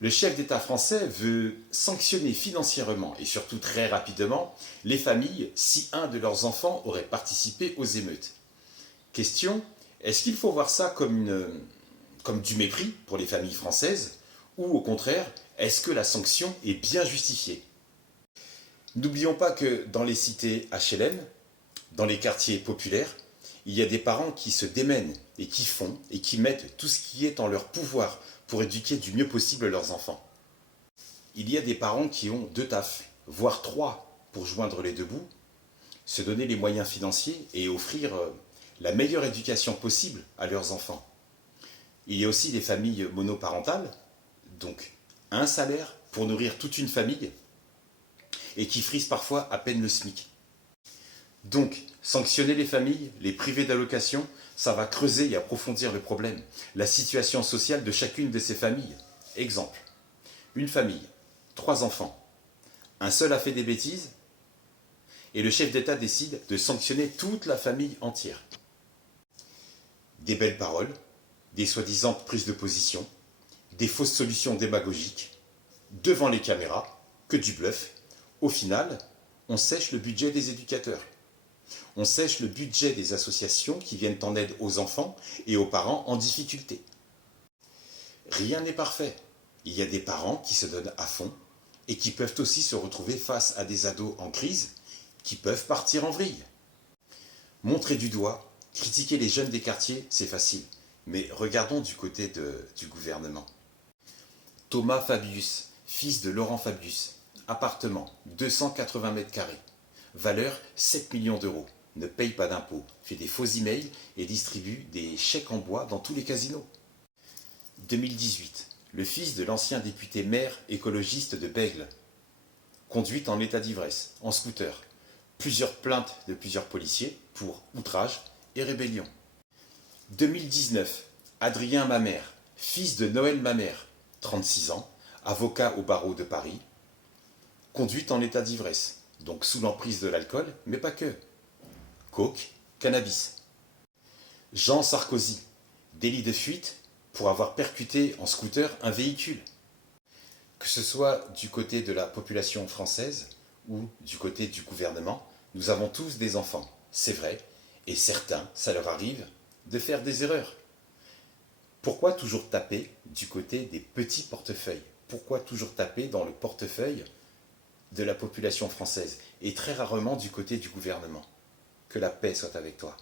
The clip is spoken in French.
Le chef d'État français veut sanctionner financièrement et surtout très rapidement les familles si un de leurs enfants aurait participé aux émeutes. Question, est-ce qu'il faut voir ça comme du mépris pour les familles françaises ou au contraire, est-ce que la sanction est bien justifiée? N'oublions pas que dans les cités HLM, dans les quartiers populaires, il y a des parents qui se démènent et qui font et qui mettent tout ce qui est en leur pouvoir pour éduquer du mieux possible leurs enfants. Il y a des parents qui ont 2 tafs, voire 3 pour joindre les 2 bouts, se donner les moyens financiers et offrir la meilleure éducation possible à leurs enfants. Il y a aussi des familles monoparentales, donc un salaire pour nourrir toute une famille et qui frisent parfois à peine le SMIC. Donc, sanctionner les familles, les priver d'allocations, ça va creuser et approfondir le problème, la situation sociale de chacune de ces familles. Exemple, une famille, 3 enfants, un seul a fait des bêtises, et le chef d'État décide de sanctionner toute la famille entière. Des belles paroles, des soi-disant prises de position, des fausses solutions démagogiques, devant les caméras, que du bluff. Au final, on sèche le budget des éducateurs. On sèche le budget des associations qui viennent en aide aux enfants et aux parents en difficulté. Rien n'est parfait. Il y a des parents qui se donnent à fond et qui peuvent aussi se retrouver face à des ados en crise qui peuvent partir en vrille. Montrer du doigt, critiquer les jeunes des quartiers, c'est facile. Mais regardons du côté du gouvernement. Thomas Fabius, fils de Laurent Fabius, appartement, 280 mètres carrés, valeur 7 millions d'euros, ne paye pas d'impôts, fait des faux emails et distribue des chèques en bois dans tous les casinos. 2018, le fils de l'ancien député maire écologiste de Bègles, conduite en état d'ivresse, en scooter, plusieurs plaintes de plusieurs policiers pour outrage et rébellion. 2019, Adrien Mamère, fils de Noël Mamère, 36 ans, avocat au barreau de Paris, conduite en état d'ivresse, donc sous l'emprise de l'alcool, mais pas que. Coke, cannabis. Jean Sarkozy, délit de fuite pour avoir percuté en scooter un véhicule. Que ce soit du côté de la population française ou du côté du gouvernement, nous avons tous des enfants, c'est vrai, et certains, ça leur arrive de faire des erreurs. Pourquoi toujours taper du côté des petits portefeuilles? Pourquoi toujours taper dans le portefeuille de la population française et très rarement du côté du gouvernement? Que la paix soit avec toi.